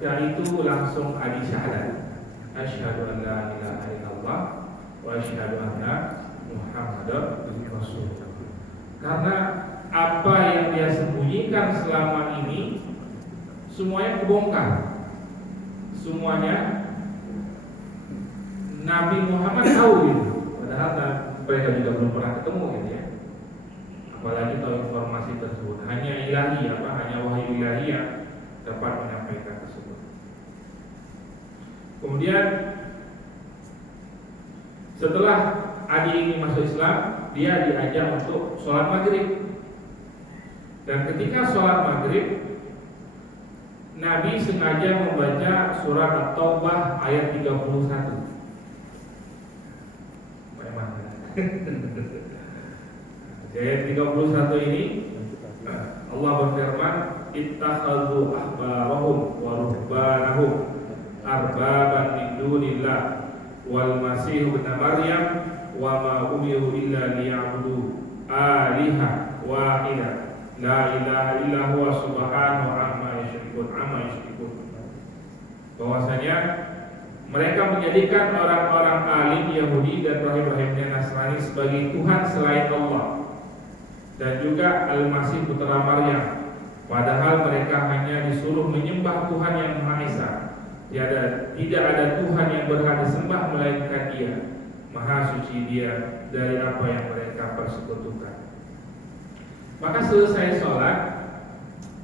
itu langsung adi syahadat, asyhadu an la ilaha illallah wa asyhadu anna Muhammadar Rasulullah. Karena apa yang dia sembunyikan selama ini semuanya kebongkar. Semuanya Nabi Muhammad tahu gitu. Padahal mereka juga belum pernah ketemu gitu ya. Apalagi tahu informasi tersebut. Hanya ilahi hanya wahyu ilahi yang dapat menyampaikan tersebut. Kemudian setelah Adi ini masuk Islam, dia diajak untuk sholat maghrib. Dan ketika sholat maghrib, Nabi sengaja membaca surat At-Taubah ayat 31. Ayat 31 ini Allah berfirman, ittakhadhu ahbarahum wa ruhbanahum arbaban min dunillah wal masih ibn Maryam wa ma umiru illa liya'budu aliha wahida la ilaha illa huwa subhanahu amma yusyrikun. Bahwasanya mereka menjadikan orang-orang alim Yahudi dan rahib-rahibnya Nasrani sebagai Tuhan selain Allah, dan juga Al-Masih putra Maryam, padahal mereka hanya disuruh menyembah Tuhan yang Maha Esa. Tidak ada Tuhan yang berhak disembah melainkan Dia. Maha suci Dia dari apa yang mereka persekutukan. Maka selesai sholat,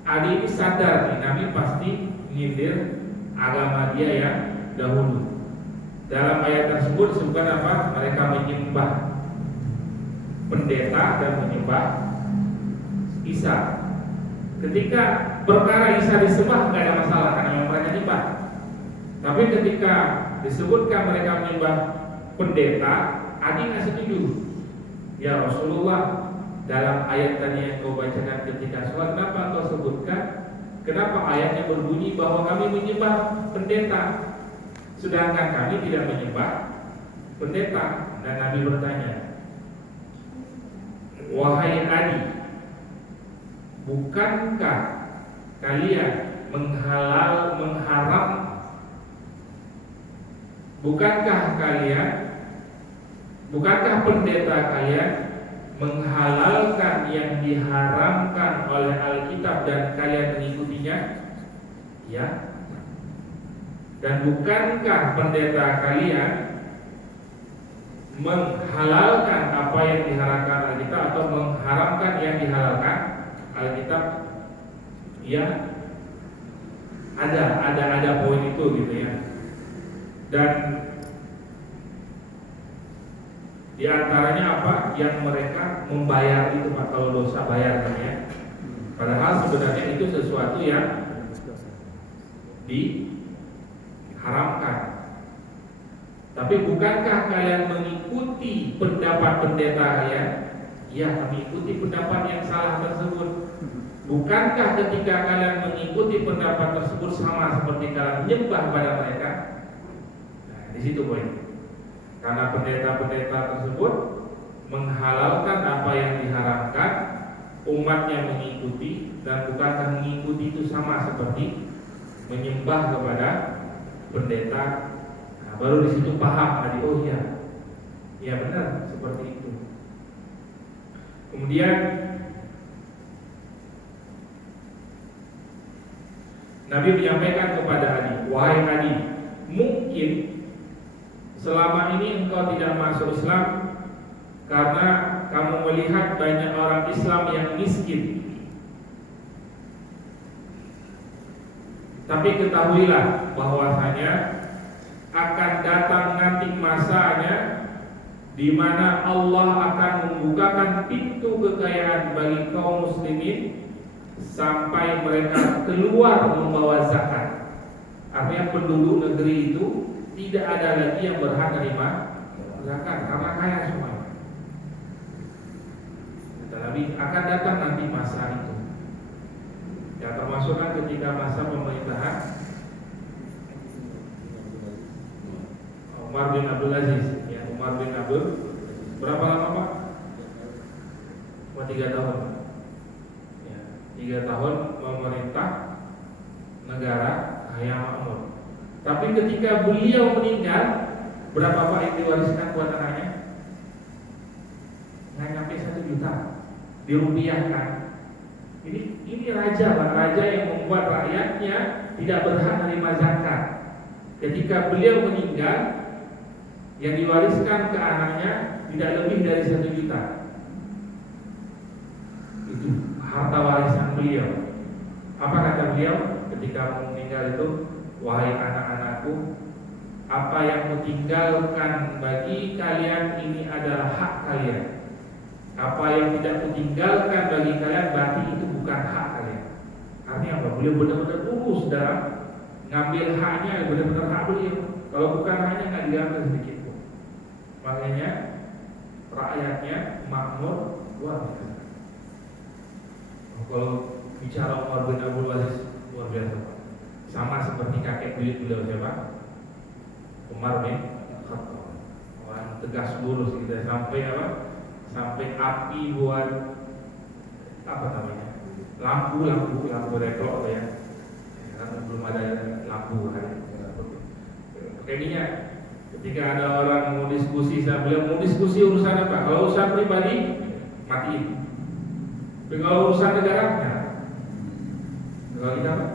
Adi ini sadar nih, Nabi pasti nyindir agama dia yang dahulu. Dalam ayat tersebut disebutkan apa? Mereka menyembah pendeta dan menyembah Isa. Ketika perkara Isa disembah tidak ada masalah karena yang mereka nyembah. Tapi ketika disebutkan mereka menyembah pendeta, Adi nggak setuju. Ya Rasulullah, dalam ayat tadi yang kau bacakan ketika sholat, kenapa kau sebutkan? Kenapa ayatnya berbunyi bahwa kami menyembah pendeta, sedangkan kami tidak menyembah pendeta? Dan Nabi bertanya, wahai Adi, bukankah kalian bukankah pendeta kalian menghalalkan yang diharamkan oleh Alkitab dan kalian mengikutinya? Ya. Dan bukankah pendeta kalian menghalalkan apa yang diharamkan Alkitab atau mengharamkan yang dihalalkan Alkitab? Ya. Ada poin itu gitu ya. Dan di antaranya apa? Yang mereka membayar itu Pak, kalau dosa bayar kan ya. Padahal sebenarnya itu sesuatu yang diharamkan. Tapi bukankah kalian mengikuti pendapat pendeta kalian? Ya, kami ikuti pendapat yang salah tersebut. Bukankah ketika kalian mengikuti pendapat tersebut sama seperti kalian menyembah pada mereka? Nah, di situ poin. Karena pendeta-pendeta tersebut menghalalkan apa yang diharamkan, umatnya mengikuti, dan bukankah mengikuti itu sama seperti menyembah kepada pendeta? Nah, baru di situ paham, oh iya, ya benar seperti itu. Kemudian Nabi menyampaikan kepada Adi, wahai Adi, mungkin selama ini engkau tidak masuk Islam karena kamu melihat banyak orang Islam yang miskin. Tapi ketahuilah bahwasanya akan datang nanti masanya di mana Allah akan membukakan pintu kekayaan bagi kaum muslimin sampai mereka keluar membawa zakat. Artinya penduduk negeri itu tidak ada lagi yang berhak menerima zakat karena kaya semuanya. Kata Nabi, akan datang nanti masa itu. Ya, termasuk kan ketika masa pemerintahan Umar bin Abdul Aziz. Ya, Umar bin Abdul, berapa lama Pak? 3 tahun. Ya, 3 tahun memerintah negara yang rumahnya makmur. Tapi ketika beliau meninggal, berapa Pak yang diwariskan buat anaknya? Nggak sampai 1 juta, dirupiahkan. Ini raja, Pak, raja yang membuat rakyatnya tidak berhak menerima zakat. Ketika beliau meninggal, yang diwariskan ke anaknya tidak lebih dari 1 juta. Itu harta warisan beliau. Apa kata beliau ketika meninggal itu? Wahai anak-anakku, apa yang kutinggalkan bagi kalian ini adalah hak kalian. Apa yang tidak kutinggalkan bagi kalian berarti itu bukan hak kalian. Artinya apa? Beliau benar-benar urus dalam ngambil haknya, benar-benar hak beliau. Kalau bukan haknya nggak diambil sedikit pun. Makanya rakyatnya makmur luar biasa. Kalau bicara Umar bin Abdul Aziz luar biasa, sama seperti kakek buyut beliau siapa? Umar bin Khattab. Orang tegas lurus kita sampai apa? Sampai api buat apa namanya? Lampu reklok ya. Karena belum ada lampu kan. Pakai minyak. Ketika ada orang mau diskusi sama beliau, mau diskusi urusan apa? Kalau urusan pribadi matiin. Tapi kalau urusan negara, nah. Kalau kita apa?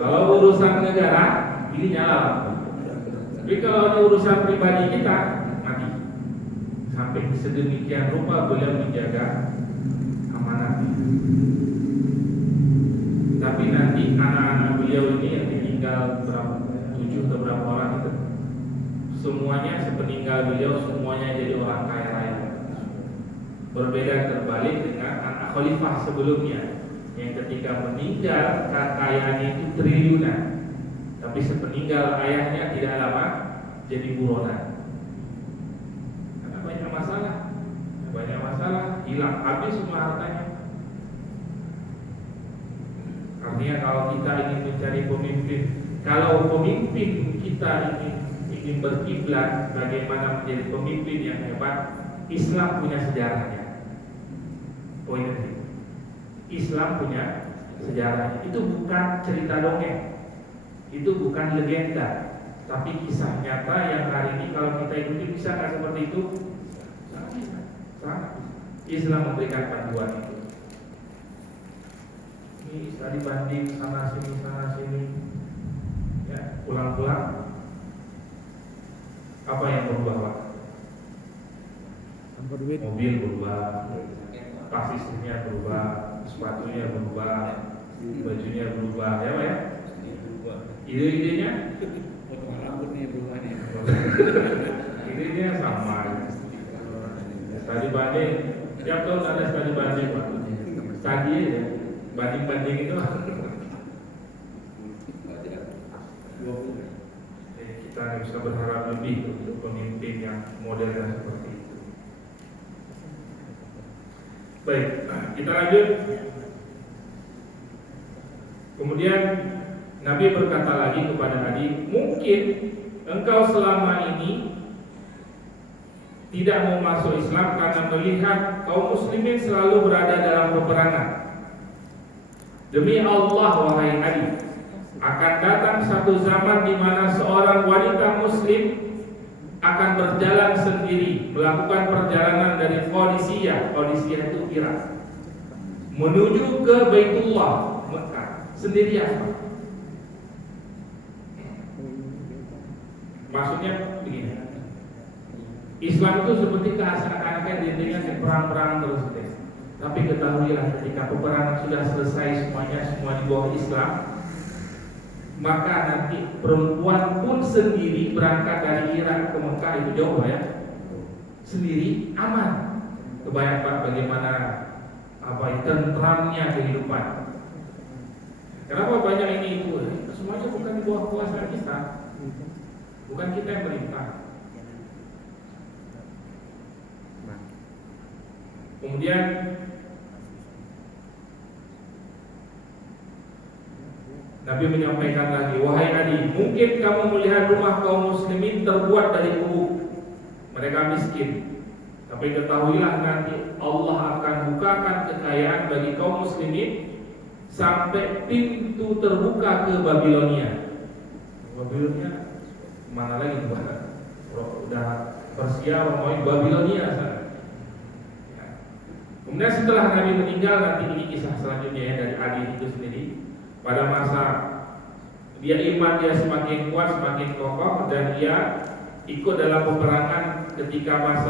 Kalau urusan negara ini nyala. Tapi kalau ini urusan pribadi kita mati. Sampai sedemikian rupa beliau menjaga amanat. Tapi nanti anak-anak beliau ini yang ditinggal berapa? 7 atau berapa orang itu? Semuanya sepeninggal beliau semuanya jadi orang kaya raya. Berbeda terbalik dengan anak khalifah sebelumnya yang ketika meninggal kekayaannya itu triliunan, tapi sepeninggal ayahnya tidak lama jadi buronan. Karena banyak masalah, hilang habis semua hartanya. Artinya kalau kita ingin mencari pemimpin, kalau pemimpin kita ingin berkiblat bagaimana menjadi pemimpin yang hebat, Islam punya sejarahnya. Poin ini, Islam punya sejarahnya. Itu bukan cerita dongeng, itu bukan legenda, tapi kisah nyata yang hari ini kalau kita ikuti bisa nggak seperti itu? Sangat. Islam memberikan panduan itu. Ini tadi banding sana sini, ya pulang-pulang apa yang berubah Pak? Mobil berubah, tasisnya berubah, sepatunya berubah, bajunya berubah, ya Pak ya? Ide-idenya? Potongan rambutnya berubah nih. Idenya sama. Tadi banding, tiap tahun ada studi banding Pak. Tadi ya, banding itu. Kita bisa berharap lebih untuk pemimpin yang modern seperti itu. Baik, kita lanjut. Kemudian Nabi berkata lagi kepada Adi, mungkin engkau selama ini tidak mau masuk Islam karena melihat kaum muslimin selalu berada dalam peperangan. Demi Allah wahai Adi, akan datang satu zaman di mana seorang wanita muslim akan berjalan sendiri, melakukan perjalanan dari Qadisiyah itu Irak, menuju ke Baitullah Mekah sendirian. Maksudnya begini, Islam itu seperti keanak-anaknya dirinya perang-perang terus deh. Tapi ketahuilah ketika peperangan sudah selesai semua di bawah Islam, maka nanti perempuan pun sendiri berangkat dari Irak ke Mekah, itu jauh ya, sendiri aman. Kebayang Pak bagaimana tentramnya kehidupan. Kenapa banyak ini itu? Semuanya bukan di bawah kuasa kita, bukan kita yang merintah. Kemudian Nabi menyampaikan lagi, wahai Adi, mungkin kamu melihat rumah kaum muslimin terbuat dari kubu. Mereka miskin, tapi Tapi ketahuilah nanti Allah akan bukakan kekayaan bagi kaum muslimin sampai pintu terbuka ke Babilonia. Babilonia mana lagi udah Persia, Romawi, Babilonia sana. Ya. Kemudian setelah Nabi meninggal, nanti ini kisah selanjutnya ya dari Adi itu sendiri. Pada masa dia iman dia semakin kuat, semakin kokoh, dan dia ikut dalam peperangan ketika masa